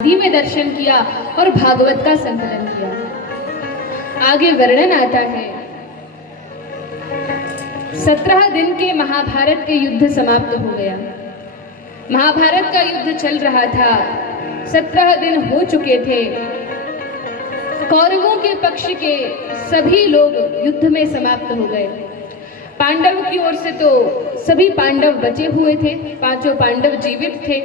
में दर्शन किया और भागवत का संकलन किया। आगे वर्णन आता है, 17 दिन के महाभारत के युद्ध समाप्त हो गया। महाभारत का युद्ध चल रहा था, 17 दिन हो चुके थे। कौरवों के पक्ष के सभी लोग युद्ध में समाप्त हो गए। पांडव की ओर से तो सभी पांडव बचे हुए थे, पांचों पांडव जीवित थे।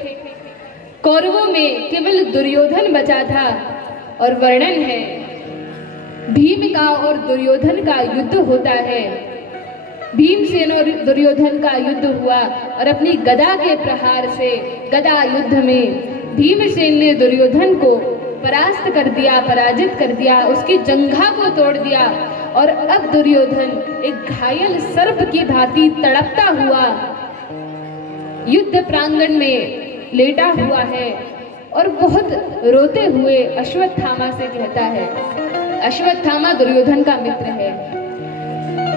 कौरवों में केवल दुर्योधन बचा था और वर्णन है, भीम का और दुर्योधन का युद्ध होता है। भीमसेन और दुर्योधन का युद्ध हुआ और अपनी गदा के प्रहार से गदा युद्ध में भीमसेन ने दुर्योधन को परास्त कर दिया, पराजित कर दिया, उसकी जंघा को तोड़ दिया और अब दुर्योधन एक घायल सर्प की भांति तड़पता हुआ युद्ध प्रांगण में लेटा हुआ है और बहुत रोते हुए अश्वत्थामा से कहता है। अश्वत्थामा दुर्योधन का मित्र है,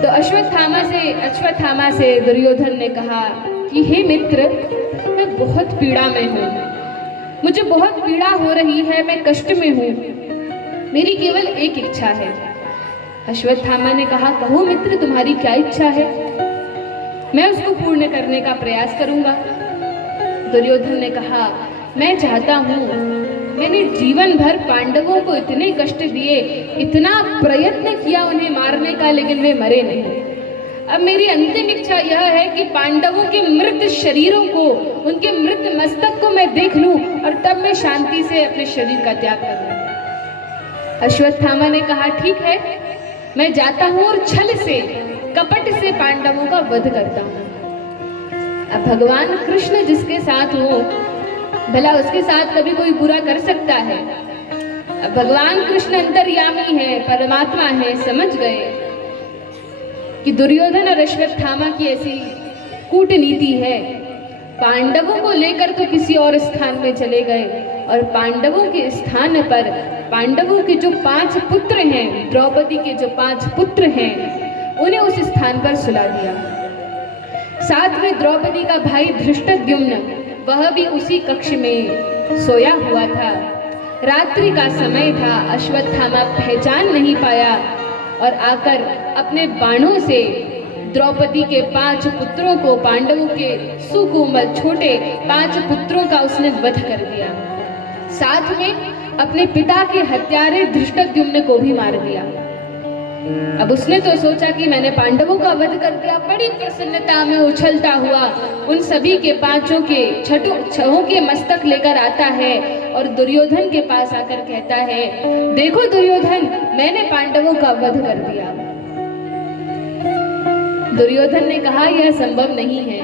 तो अश्वत्थामा से दुर्योधन ने कहा कि हे मित्र, मैं बहुत पीड़ा में हूँ, मुझे बहुत पीड़ा हो रही है, मैं कष्ट में हूँ, मेरी केवल एक इच्छा है। अश्वत्थामा ने कहा, कहो मित्र, तुम्हारी क्या इच्छा है, मैं उसको पूर्ण करने का प्रयास करूंगा। दुर्योधन ने कहा, मैं चाहता हूँ, मैंने जीवन भर पांडवों को इतने कष्ट दिए, इतना प्रयत्न किया उन्हें मारने का, लेकिन वे मरे नहीं। अब मेरी अंतिम इच्छा यह है कि पांडवों के मृत शरीरों को, उनके मृत मस्तक को मैं देख लूं और तब मैं शांति से अपने शरीर का त्याग कर दूं। अश्वत्थामा ने कहा, ठीक है, मैं जाता हूं और छल से, कपट से पांडवों का वध करता हूं। अब भगवान कृष्ण जिसके साथ हो, भला उसके साथ कभी कोई बुरा कर सकता है? अब भगवान कृष्ण अंतर्यामी है, परमात्मा है, समझ गए कि दुर्योधन और अश्वत्थामा की ऐसी कूटनीति है। पांडवों को लेकर तो किसी और स्थान में चले गए और पांडवों के स्थान पर पांडवों के जो 5 पुत्र हैं, द्रौपदी के जो 5 पुत्र हैं, उन्हें उस स्थान पर सुला दिया। साथ में द्रौपदी का भाई धृष्टद्युम्न, वह भी उसी कक्ष में सोया हुआ था। रात्रि का समय था, अश्वत्थामा पहचान नहीं पाया और आकर अपने बाणों से द्रौपदी के 5 पुत्रों को, पांडवों के सुकोमल छोटे 5 पुत्रों का उसने वध कर दिया। साथ में अपने पिता के हत्यारे धृष्टद्युम्न को भी मार दिया। अब उसने तो सोचा कि मैंने पांडवों का वध कर दिया, बड़ी प्रसन्नता में उछलता हुआ उन सभी के 5 के छहों के मस्तक लेकर आता है और दुर्योधन के पास आकर कहता है, देखो दुर्योधन, मैंने पांडवों का वध कर दिया। दुर्योधन ने कहा, यह संभव नहीं है,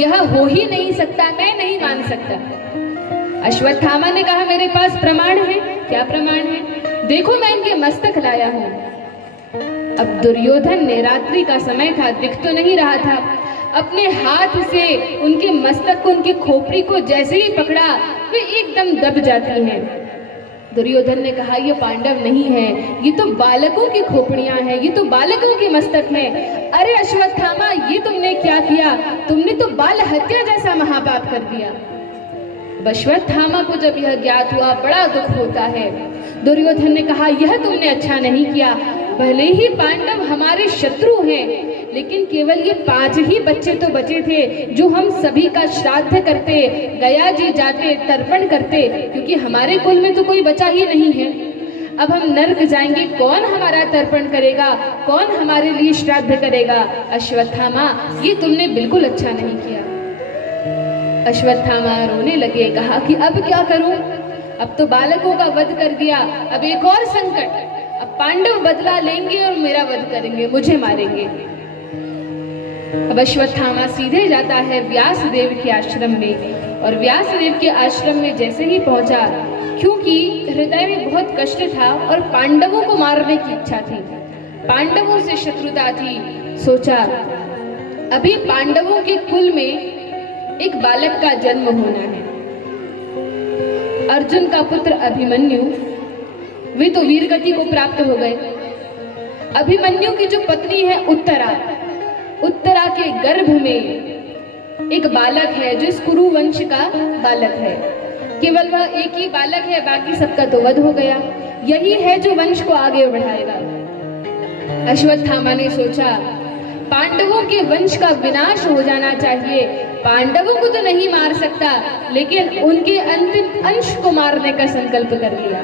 यह हो ही नहीं सकता, मैं नहीं मान सकता। अश्वत्थामा ने कहा, मेरे पास प्रमाण है। क्या प्रमाण है? देखो, मैं इनके मस्तक लाया हूं। अब दुर्योधन ने, रात्रि का समय था, दिख तो नहीं रहा था, अपने हाथ से उनके मस्तक को, उनकी खोपड़ी को जैसे ही पकड़ा, वे एकदम दब जाती हैं। दुर्योधन ने कहा, ये पांडव नहीं है, ये तो बालकों की खोपड़ियां हैं, ये तो बालकों के मस्तक हैं। अरे अश्वत्थामा, ये तुमने क्या किया? तुमने तो बाल हत्या जैसा महापाप कर दिया। अश्वत्थामा को जब यह ज्ञात हुआ, बड़ा दुख होता है। दुर्योधन ने कहा, यह तुमने अच्छा नहीं किया, भले ही पांडव हमारे शत्रु हैं, लेकिन केवल ये 5 ही बच्चे तो बचे थे जो हम सभी का श्राद्ध करते, गया जी जाते, तर्पण करते, क्योंकि हमारे कुल में तो कोई बचा ही नहीं है। अब हम नर्क जाएंगे, कौन हमारा तर्पण करेगा, कौन हमारे लिए श्राद्ध करेगा? अश्वत्थामा, ये तुमने बिल्कुल अच्छा नहीं किया। अश्वत्थामा रोने लगे, कहा कि अब क्या करूं, अब तो बालकों का वध कर दिया, अब एक और संकट, अब पांडव बदला लेंगे और मेरा वध करेंगे, मुझे मारेंगे। अब अश्वत्थामा सीधे जाता है व्यासदेव के आश्रम में और व्यासदेव के आश्रम में जैसे ही पहुंचा, क्योंकि हृदय में बहुत कष्ट था और पांडवों को मारने की इच्छा थी, पांडवों से शत्रुता थी, सोचा अभी पांडवों के कुल में एक बालक का जन्म होना है। अर्जुन का पुत्र अभिमन्यु, वे तो वीर गति को प्राप्त हो गए। अभिमन्यु की जो पत्नी है उत्तरा, उत्तरा के गर्भ में एक बालक है जो इस कुरु वंश का बालक है। केवल वह एक ही बालक है, बाकी सबका तो वध हो गया। यही है जो वंश को आगे बढ़ाएगा। अश्वत्थामा ने सोचा, पांडवों के वंश का विनाश हो जाना चाहिए। पांडवों को तो नहीं मार सकता, लेकिन उनके अंतिम अंश को मारने का संकल्प कर लिया।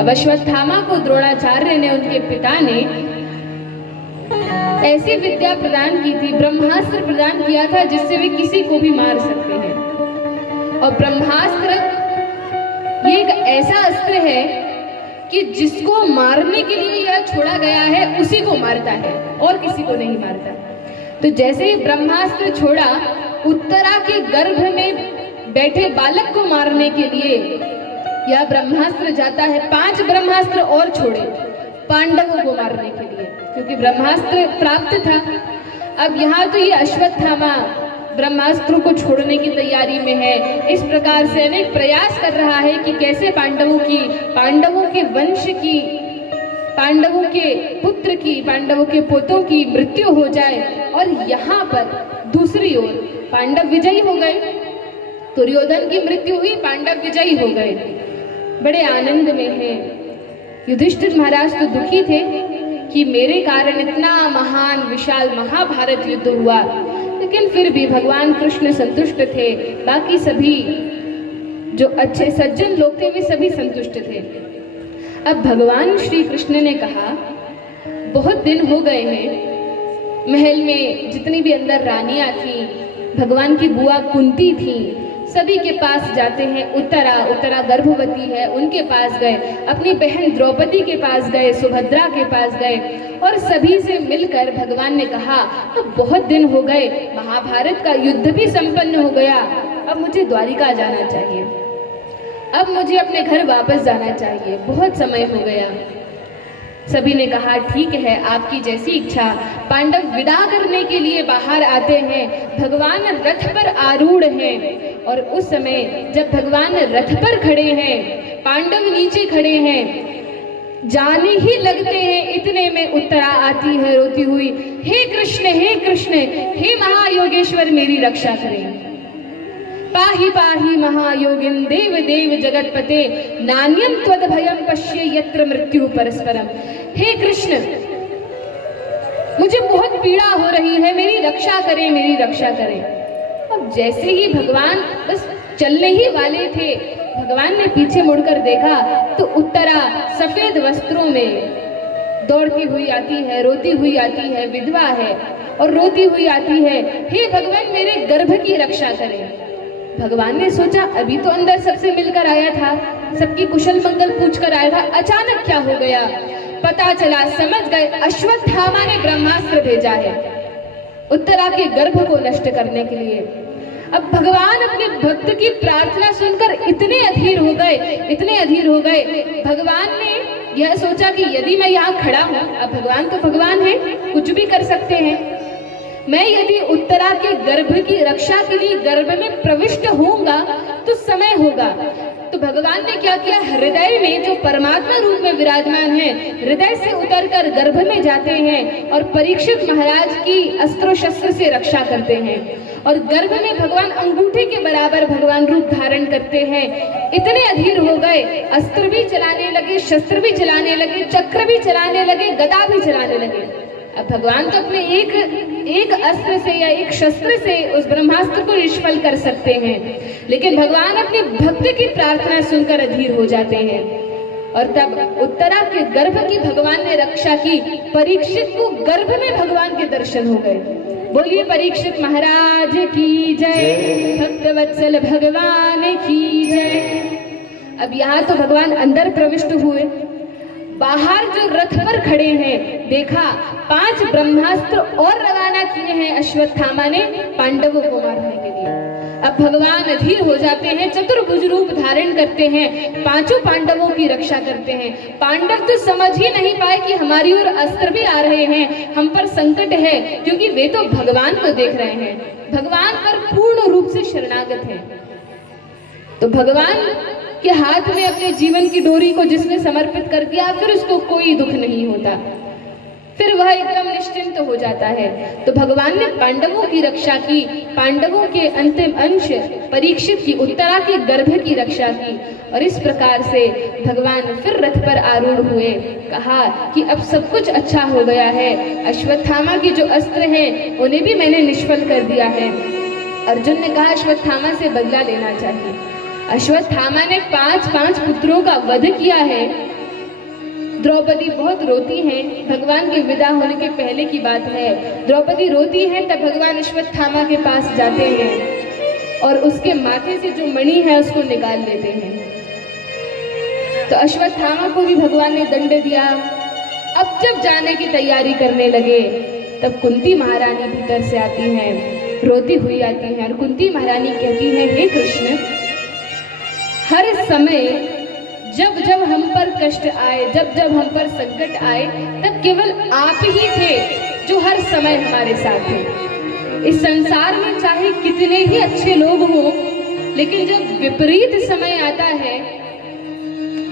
अब अश्वत्थामा को द्रोणाचार्य ने, उनके पिता ने, ऐसी विद्या प्रदान की थी, ब्रह्मास्त्र प्रदान किया था जिससे वे किसी को भी मार सकते हैं। और ब्रह्मास्त्र ये एक ऐसा अस्त्र है कि जिसको मारने के लिए यह छोड़ा गया है उसी को मारता है और किसी को नहीं मारता। तो जैसे ही ब्रह्मास्त्र छोड़ा, उत्तरा के गर्भ में बैठे बालक को मारने के लिए यह ब्रह्मास्त्र जाता है। 5 ब्रह्मास्त्र और छोड़े पांडवों को मारने के लिए, क्योंकि ब्रह्मास्त्र प्राप्त था। अब यहाँ तो ये अश्वत्थामा ब्रह्मास्त्रों को छोड़ने की तैयारी में है। इस प्रकार से अनेक प्रयास कर रहा है कि कैसे पांडवों के वंश की, पांडवों के पुत्र की, पांडवों के पोतों की मृत्यु हो जाए। और यहाँ पर दूसरी ओर पांडव विजयी हो गए। दुर्योधन की मृत्यु हुई, पांडव विजयी हो गए, बड़े आनंद में हैं। युधिष्ठिर महाराज तो दुखी थे कि मेरे कारण इतना महान विशाल महाभारत युद्ध हुआ, लेकिन फिर भी भगवान कृष्ण संतुष्ट थे। बाकी सभी जो अच्छे सज्जन लोग थे वे सभी संतुष्ट थे। अब भगवान श्री कृष्ण ने कहा, बहुत दिन हो गए हैं, महल में जितनी भी अंदर रानियां थी, भगवान की बुआ कुंती थी, सभी के पास जाते हैं। उत्तरा गर्भवती है, उनके पास गए, अपनी बहन द्रौपदी के पास गए, सुभद्रा के पास गए और सभी से मिलकर भगवान ने कहा, अब बहुत दिन हो गए, महाभारत का युद्ध भी संपन्न हो गया, अब मुझे द्वारिका जाना चाहिए, अब मुझे अपने घर वापस जाना चाहिए, बहुत समय हो गया। सभी ने कहा, ठीक है, आपकी जैसी इच्छा। पांडव विदा करने के लिए बाहर आते हैं। भगवान रथ पर आरूढ़ हैं और उस समय जब भगवान रथ पर खड़े हैं, पांडव नीचे खड़े हैं, जाने ही लगते हैं, इतने में उत्तरा आती है रोती हुई, हे कृष्ण, हे कृष्ण, हे महायोगेश्वर, मेरी रक्षा करें। पाहि पाहि महायोगिन देव देव जगतपते, नान्यम त्वद्भयं पश्ये यत्र मृत्यु परस्परम। हे कृष्ण, मुझे बहुत पीड़ा हो रही है, मेरी रक्षा करें, मेरी रक्षा करें। अब जैसे ही भगवान बस चलने ही वाले थे, भगवान ने पीछे मुड़कर देखा तो उत्तरा सफेद वस्त्रों में दौड़ती हुई आती है, रोती हुई आती है, विधवा है और रोती हुई आती है, हे भगवान, मेरे गर्भ की रक्षा करें। भगवान ने सोचा, अभी तो अंदर सबसे मिलकर आया था, सबकी कुशल मंगल पूछकर आया था, अचानक क्या हो गया? पता चला, समझ गए, अश्वत्थामा ने ब्रह्मास्त्र भेजा है उत्तरा के गर्भ को नष्ट करने के लिए। अब भगवान अपने भक्त की प्रार्थना सुनकर इतने अधीर हो गए, भगवान ने यह सोचा कि यदि मैं यहाँ खड़ा हूँ, अब भगवान तो भगवान है, कुछ भी कर सकते हैं, मैं यदि उत्तरा के गर्भ की रक्षा के लिए गर्भ में प्रविष्ट होऊंगा तो समय होगा। तो भगवान ने क्या किया, हृदय में जो परमात्मा रूप में विराजमान है, हृदय से उतरकर गर्भ में जाते हैं और परीक्षित महाराज की अस्त्र शस्त्र से रक्षा करते हैं। और गर्भ में भगवान अंगूठे के बराबर भगवान रूप धारण करते हैं। इतने अधीर हो गए, अस्त्र भी चलाने लगे, शस्त्र भी चलाने लगे, चक्र भी चलाने लगे, गदा भी चलाने लगे। अब भगवान तो अपने एक अस्त्र से या एक शस्त्र से उस ब्रह्मास्त्र को निष्फल कर सकते हैं, लेकिन भगवान अपने भक्त की प्रार्थना सुनकर अधीर हो जाते हैं। और तब उत्तरा के गर्भ की भगवान ने रक्षा की। परीक्षित को गर्भ में भगवान के दर्शन हो गए। बोलिए परीक्षित महाराज की जय, भक्तवत्सल भगवान की जय। अब यहाँ तो भगवान अंदर प्रविष्ट हुए, बाहर जो रथ पर खड़े हैं, देखा 5 ब्रह्मास्त्र और रवाना किए हैं अश्वत्थामा ने पांडवों को मारने के लिए। अब भगवान अधीर हो जाते हैं, चतुर्भुज रूप धारण करते हैं, 5 पांडवों की रक्षा करते हैं। पांडव तो समझ ही नहीं पाए कि हमारी ओर अस्त्र भी आ रहे हैं, हम पर संकट है, क्योंकि वे तो भगवान को देख रहे हैं, भगवान पर पूर्ण रूप से शरणागत हैं। तो भगवान के हाथ में अपने जीवन की डोरी को जिसने समर्पित कर दिया, फिर उसको कोई दुख नहीं होता, फिर वह एकदम निश्चिंत हो जाता है। तो भगवान ने पांडवों की रक्षा की, पांडवों के अंतिम अंश परीक्षित की, उत्तरा के गर्भ की रक्षा की, और इस प्रकार से भगवान फिर रथ पर आरूढ़ हुए। कहा कि अब सब कुछ अच्छा हो गया है, अश्वत्थामा की जो अस्त्र हैं उन्हें भी मैंने निष्फल कर दिया है। अर्जुन ने कहा अश्वत्थामा से बदला लेना चाहिए। अश्वत्थामा ने 5 पुत्रों का वध किया है। द्रौपदी बहुत रोती हैं, भगवान के विदा होने के पहले की बात है। द्रौपदी रोती है, तब भगवान अश्वत्थामा के पास जाते हैं और उसके माथे से जो मणि है उसको निकाल लेते हैं। तो अश्वत्थामा को भी भगवान ने दंड दिया। अब जब जाने की तैयारी करने लगे, तब कुंती महारानी भीतर से आती हैं, रोती हुई आती हैं, और कुंती महारानी कहती है, हे कृष्ण, हर समय जब जब हम पर कष्ट आए, जब जब हम पर संकट आए, तब केवल आप ही थे जो हर समय हमारे साथ थे। इस संसार में चाहे कितने ही अच्छे लोग हों, लेकिन जब विपरीत समय आता है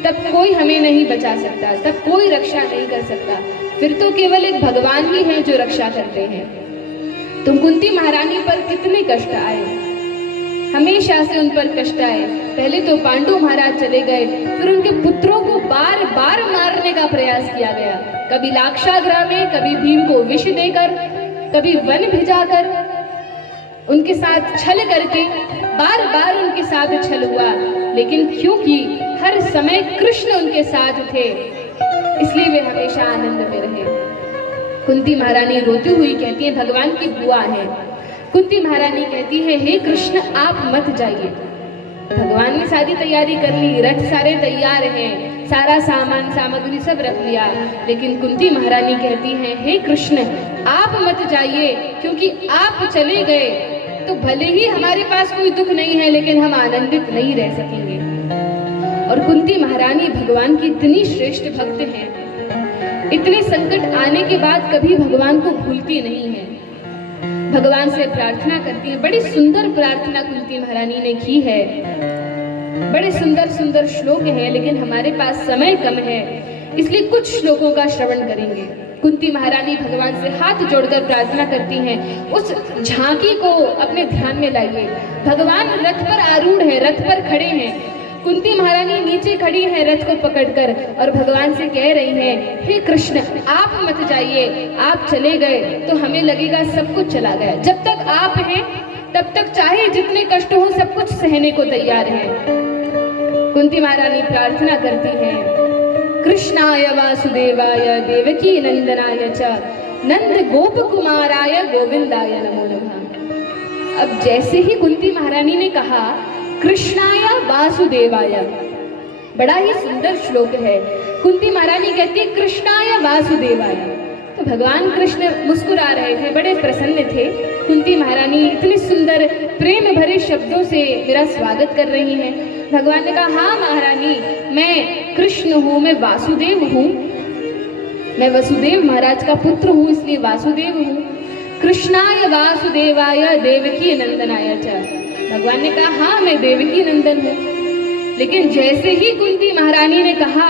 तब कोई हमें नहीं बचा सकता, तब कोई रक्षा नहीं कर सकता। फिर तो केवल एक भगवान ही है जो रक्षा करते हैं। तो कुंती महारानी पर कितने कष्ट आए, हमेशा से उन पर कष्ट आए। पहले तो पांडु महाराज चले गए, फिर उनके पुत्रों को बार बार मारने का प्रयास किया गया। कभी लाक्षागृह में, कभी भीम को विष देकर, कभी वन भिजाकर, उनके साथ छल करके, बार बार उनके साथ छल हुआ। लेकिन क्योंकि हर समय कृष्ण उनके साथ थे, इसलिए वे हमेशा आनंद में रहे। कुंती महारानी रोती हुई कहती है, भगवान की बुआ है। कुंती महारानी कहती है, हे कृष्ण आप मत जाइए। भगवान ने सारी तैयारी कर ली, रथ सारे तैयार हैं, सारा सामान सामग्री सब रख लिया, लेकिन कुंती महारानी कहती हैं, हे कृष्ण आप मत जाइए, क्योंकि आप चले गए तो भले ही हमारे पास कोई दुख नहीं है, लेकिन हम आनंदित नहीं रह सकेंगे। और कुंती महारानी भगवान की इतनी श्रेष्ठ भक्त हैं, इतने संकट आने के बाद कभी भगवान को भूलती नहीं है, भगवान से प्रार्थना करती है। बड़ी सुंदर प्रार्थना कुंती महारानी ने की है, बड़े सुंदर सुंदर श्लोक हैं, लेकिन हमारे पास समय कम है, इसलिए कुछ श्लोकों का श्रवण करेंगे। कुंती महारानी भगवान से हाथ जोड़कर प्रार्थना करती हैं, उस झांकी को अपने ध्यान में लाइए। भगवान रथ पर आरूढ़ है, रथ पर खड़े हैं, कुंती महारानी नीचे खड़ी है रथ को पकड़कर, और भगवान से कह रही हैं, हे कृष्ण आप मत जाइए, आप चले गए तो हमें लगेगा सब कुछ चला गया। जब तक आप हैं तब तक चाहे जितने कष्ट हो सब कुछ सहने को तैयार है। कुंती महारानी प्रार्थना करती हैं, कृष्णाय वासुदेवाय देवकी नंदनाय च नंद गोप कुमाराय गोविंदाय नमो नमः। अब जैसे ही कुंती महारानी ने कहा कृष्णाय वासुदेवाय, बड़ा ही सुंदर श्लोक है। कुंती महारानी कहती है कृष्णाय वासुदेवाय, तो भगवान कृष्ण मुस्कुरा रहे थे, बड़े प्रसन्न थे। कुंती महारानी इतने सुंदर प्रेम भरे शब्दों से मेरा स्वागत कर रही हैं। भगवान ने कहा, हाँ महारानी, मैं कृष्ण हूँ, मैं वासुदेव हूँ, मैं वसुदेव महाराज का पुत्र हूँ, इसलिए वासुदेव हूँ। कृष्णाय वासुदेवाय देवकी नंदनाय च, भगवान ने कहा, हाँ मैं देवकी नंदन हूँ। लेकिन जैसे ही कुंती महारानी ने कहा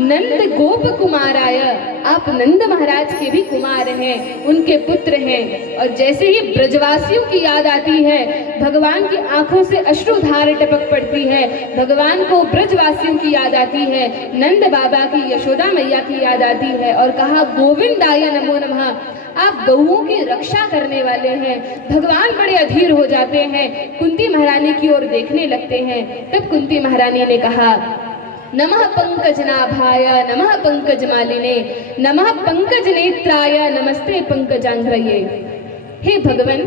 नंद गोप कुमाराय, आप नंद महाराज के भी कुमार हैं, उनके पुत्र हैं, और जैसे ही ब्रजवासियों की याद आती है, भगवान की आंखों से अश्रुधार टपक पड़ती है, भगवान को ब्रजवासियों की याद आती है, नंद बाबा की, यशोदा मैया की याद आती है, और कहा गोविंदाय नमो नमः, आप गौओं की रक्षा करने वाले हैं। भगवान बड़े अधीर हो जाते हैं, कुंती महारानी की ओर देखने लगते हैं। तब कुंती महारानी ने कहा, नमः पंकजनाभाय नमः पंकजमालिने नमः पंकज नेत्राय नमस्ते पंकजांघ्रये। हे भगवान,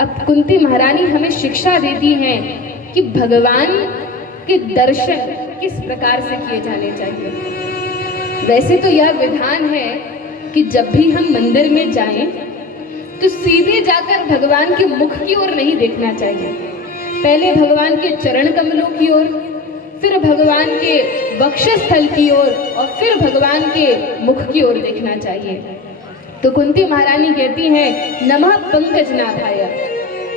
अब कुंती महारानी हमें शिक्षा देती हैं कि भगवान के दर्शन किस प्रकार से किए जाने चाहिए। वैसे तो यह विधान है कि जब भी हम मंदिर में जाएं तो सीधे जाकर भगवान के मुख की ओर नहीं देखना चाहिए, पहले भगवान के चरण कमलों की ओर, फिर भगवान के वक्षस्थल की ओर, और फिर भगवान के मुख की ओर देखना चाहिए। तो कुंती महारानी कहती हैं नमः पंकजनाभाय,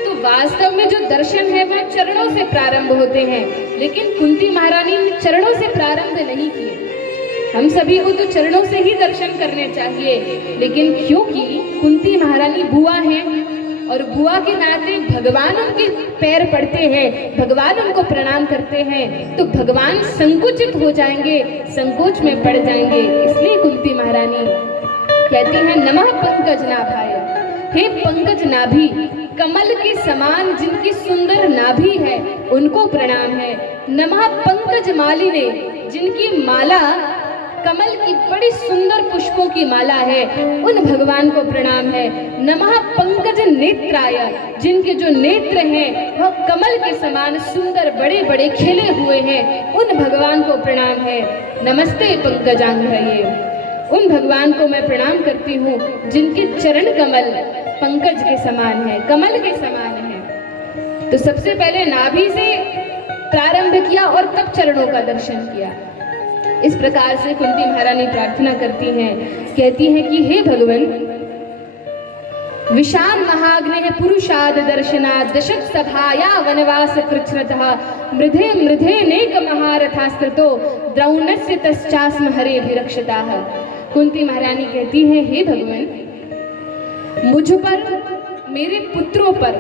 तो वास्तव में जो दर्शन है वो चरणों से प्रारंभ होते हैं, लेकिन कुंती महारानी ने चरणों से प्रारंभ नहीं किए, हम सभी को तो चरणों से ही दर्शन करने चाहिए, लेकिन क्योंकि कुंती महारानी बुआ हैं और बुआ के नाते भगवान उनके पैर पड़ते हैं, भगवान उनको प्रणाम करते हैं, तो भगवान संकुचित हो जाएंगे, संकोच में पड़ जाएंगे। इसलिए कुंती महारानी कहती हैं नमः पंकज नाभाय, हे पंकज नाभि, कमल के समान जिनकी सुंदर नाभि है उनको प्रणाम है। नमः पंकज मालिने, जिनकी माला कमल की बड़ी सुंदर पुष्पों की माला है, उन भगवान को प्रणाम है। नमः पंकज नेत्राय, जिनके जो नेत्र हैं वह कमल के समान सुंदर बड़े बड़े खिले हुए हैं, उन भगवान को प्रणाम है। नमस्ते पंकजांघ्रये, उन भगवान को मैं प्रणाम करती हूँ जिनके चरण कमल पंकज के समान है, कमल के समान है। तो सबसे पहले नाभि से प्रारंभ किया और तब चरणों का दर्शन किया। इस प्रकार से कुंती महारानी प्रार्थना करती हैं, कहती हैं कि हे भगवान, विशाल महाग्ने पुरुषाद दर्शनात् दशक सभाया वनवास कृच्छ्रतः मृधे मृधे नेक महारथास्त्रतो द्रौणस्य तश्चास्म हरे भिरक्षताः। कुंती महारानी कहती हैं, हे भगवान, मुझ पर, मेरे पुत्रों पर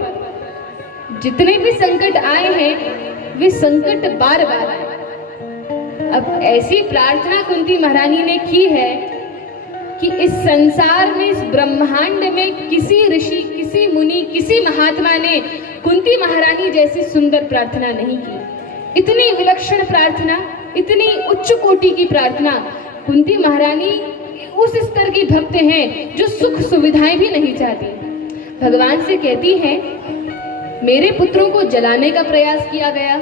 जितने भी संकट आए हैं वे संकट बार बार आए। अब ऐसी प्रार्थना कुंती महारानी ने की है कि इस संसार में, इस ब्रह्मांड में किसी ऋषि, किसी मुनि, किसी महात्मा ने कुंती महारानी जैसी सुंदर प्रार्थना नहीं की। इतनी विलक्षण प्रार्थना, इतनी उच्च कोटि की प्रार्थना। कुंती महारानी उस स्तर की भक्त हैं जो सुख सुविधाएं भी नहीं चाहती। भगवान से कहती हैं, मेरे पुत्रों को जलाने का प्रयास किया गया,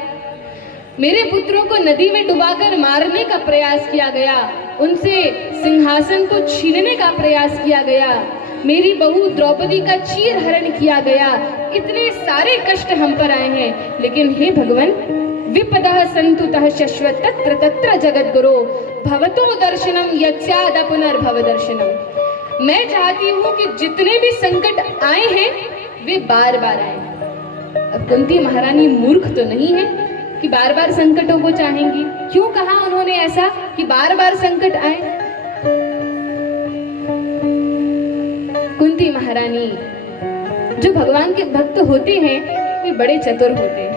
मेरे पुत्रों को नदी में डुबाकर मारने का प्रयास किया गया, उनसे सिंहासन को छीनने का प्रयास किया गया, मेरी बहू द्रौपदी का चीर हरण किया गया, इतने सारे कष्ट हम पर आए हैं। लेकिन हे भगवान, विपदः संतुतः शश्वत तत्र तत्र जगद्गुरो भवतो दर्शनम यस्याद पुनर्भव दर्शनम। मैं चाहती हूँ कि जितने भी संकट आए हैं वे बार बार आए। अब कुंती महारानी मूर्ख तो नहीं है कि बार बार संकटों को चाहेंगी। क्यों कहा उन्होंने ऐसा कि बार बार संकट आए? कुंती महारानी जो भगवान के भक्त होते हैं वे बड़े चतुर होते हैं,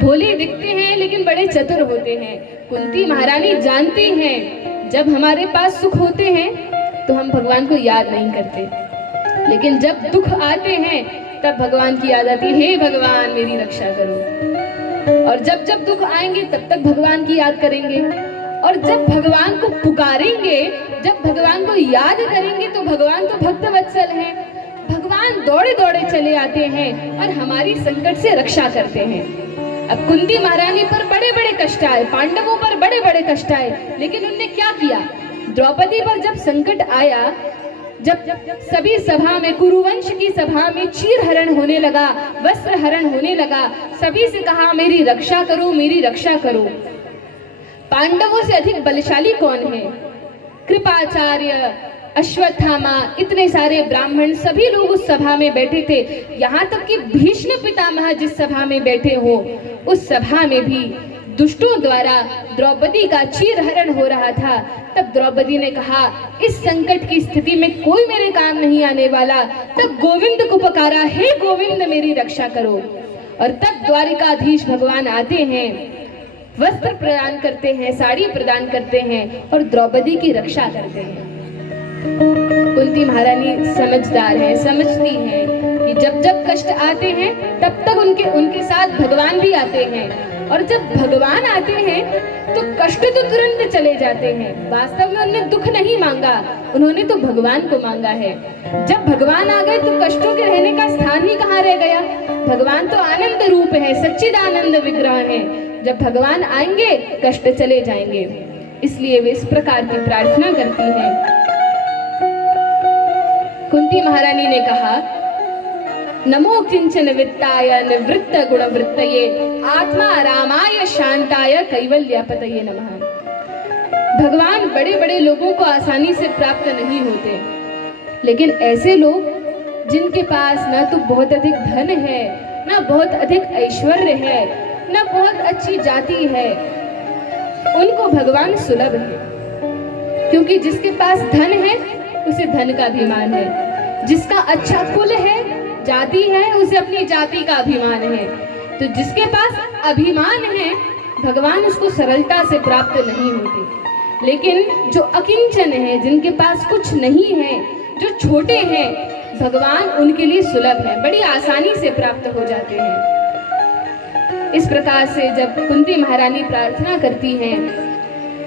भोले दिखते हैं लेकिन बड़े चतुर होते हैं। कुंती महारानी जानती हैं जब हमारे पास सुख होते हैं तो हम भगवान को याद नहीं करते, लेकिन जब दुख आते हैं तब भगवान की याद आती है, हे भगवान मेरी रक्षा करो। और जब जब दुख आएंगे तब तक भगवान की याद करेंगे, और जब भगवान को पुकारेंगे, जब भगवान को याद करेंगे तो भगवान तो भक्त वत्सल हैं, भगवान दौड़े दौड़े चले आते हैं और हमारी संकट से रक्षा करते हैं। अब कुंती महारानी पर बड़े बड़े कष्ट आए, पांडवों पर बड़े बड़े कष्ट आए, लेकिन उनने क्या किया? द्रौपदी पर जब संकट आया, जब सभी सभा में, कुरुवंश की सभा में चीर हरण होने लगा, वस्त्र हरण होने लगा, सभी से कहा मेरी रक्षा करो, मेरी रक्षा करो। पांडवों से अधिक बलशाली कौन है? कृपाचार्य, अश्वत्थामा, इतने सारे ब्राह्मण, सभी लोग उस सभा में बैठे थे। यहाँ तक कि भीष्म पितामह जिस सभा में बैठे हो, उस सभा में भी दुष्टों द्वारा द्रौपदी का चीरहरण हो रहा था। तब द्रौपदी ने कहा, इस संकट की स्थिति में कोई मेरे काम नहीं आने वाला। तब गोविंद को पुकारा, हे गोविंद मेरी रक्षा करो। और तब द्वारिकाधीश भगवान आते हैं, वस्त्र प्रदान करते हैं, साड़ी प्रदान करते हैं और द्रौपदी की रक्षा करते हैं। कुंती महारानी समझदार है, समझती हैं कि जब जब कष्ट आते हैं तब तक उनके साथ भगवान भी आते हैं, और जब भगवान आते हैं तो कष्ट तो तुरंत चले जाते हैं। वास्तव में उन्होंने दुख नहीं मांगा, उन्होंने तो भगवान को मांगा है। जब भगवान आ गए तो कष्टों के रहने का स्थान ही कहाँ रह गया? भगवान तो आनंद रूप है, सच्चिदानंद विग्रह है। जब भगवान आएंगे कष्ट चले जाएंगे। इसलिए वे इस प्रकार की प्रार्थना करती हैं। कुंती महारानी ने कहा, नमो किंचन वित्ताय निवृत्त गुणवृत्तये आत्मा रामाय शांताय कैवल्यपतये नमः। भगवान बड़े बड़े लोगों को आसानी से प्राप्त नहीं होते, लेकिन ऐसे लोग जिनके पास ना तो बहुत अधिक धन है, ना बहुत अधिक ऐश्वर्य है, ना बहुत अच्छी जाति है, उनको भगवान सुलभ है। क्योंकि जिसके पास धन है उसे धन का अभिमान है, जिसका अच्छा कुल है, जाति है, उसे अपनी जाति का अभिमान है। तो जिसके पास अभिमान है भगवान उसको सरलता से प्राप्त नहीं होते। लेकिन जो अकिंचन है, जिनके पास कुछ नहीं है, जो छोटे हैं, भगवान उनके लिए सुलभ है, बड़ी आसानी से प्राप्त हो जाते हैं। इस प्रकार से जब कुंती महारानी प्रार्थना करती हैं,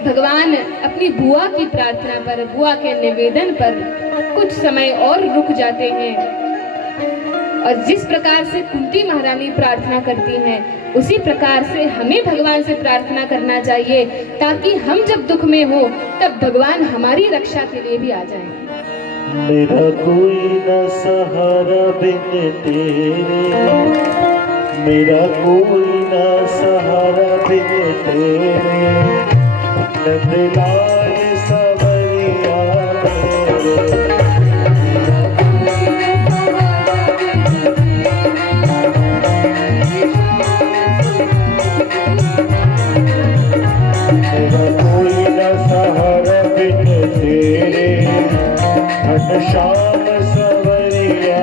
भगवान अपनी बुआ की प्रार्थना पर, बुआ के निवेदन पर कुछ समय और रुक जाते हैं। और जिस प्रकार से कुंती महारानी प्रार्थना करती हैं, उसी प्रकार से हमें भगवान से प्रार्थना करना चाहिए, ताकि हम जब दुख में हो तब भगवान हमारी रक्षा के लिए भी आ जाएं। मेरा कोई न सहारा बिन तेरे, मेरा कोई न सहारा बिन तेरे, नंदलाल सवरिया मेरे। मेरा कोई न सहारा बिन तेरे, श्याम सवरिया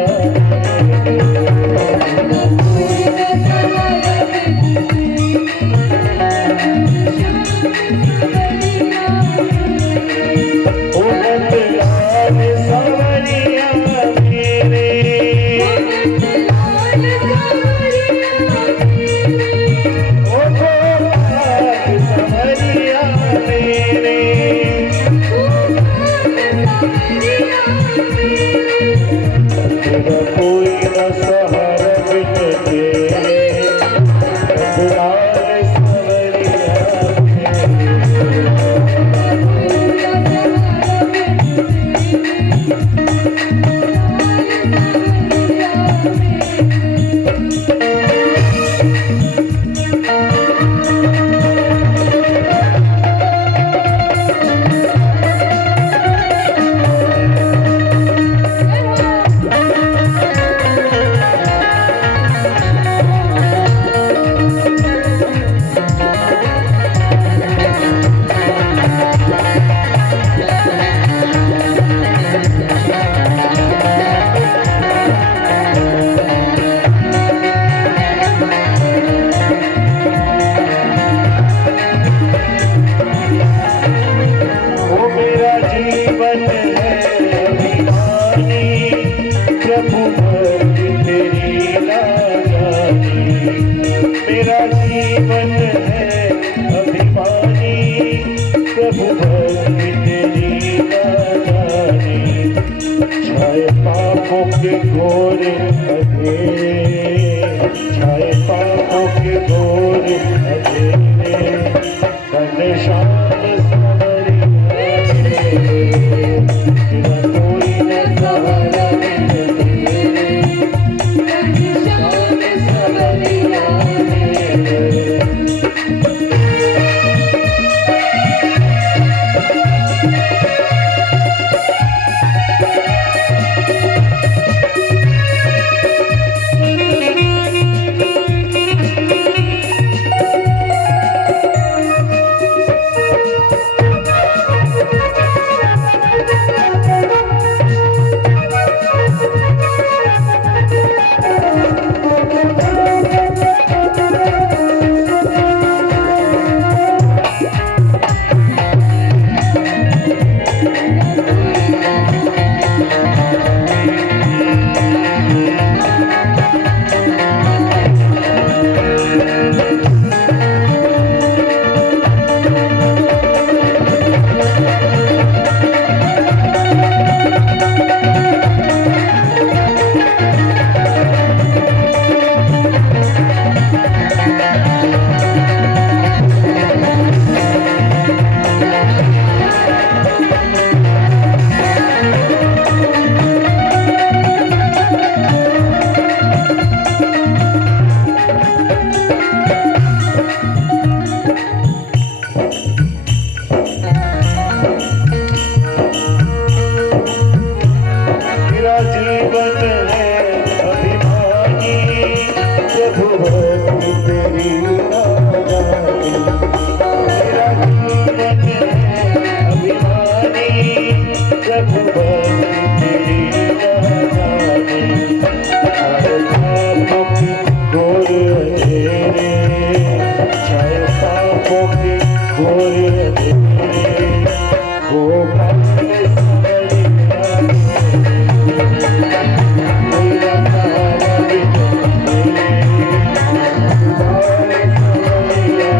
गोरे गोपाल सवरिया मेरा सहारा बिच लाल सवरिया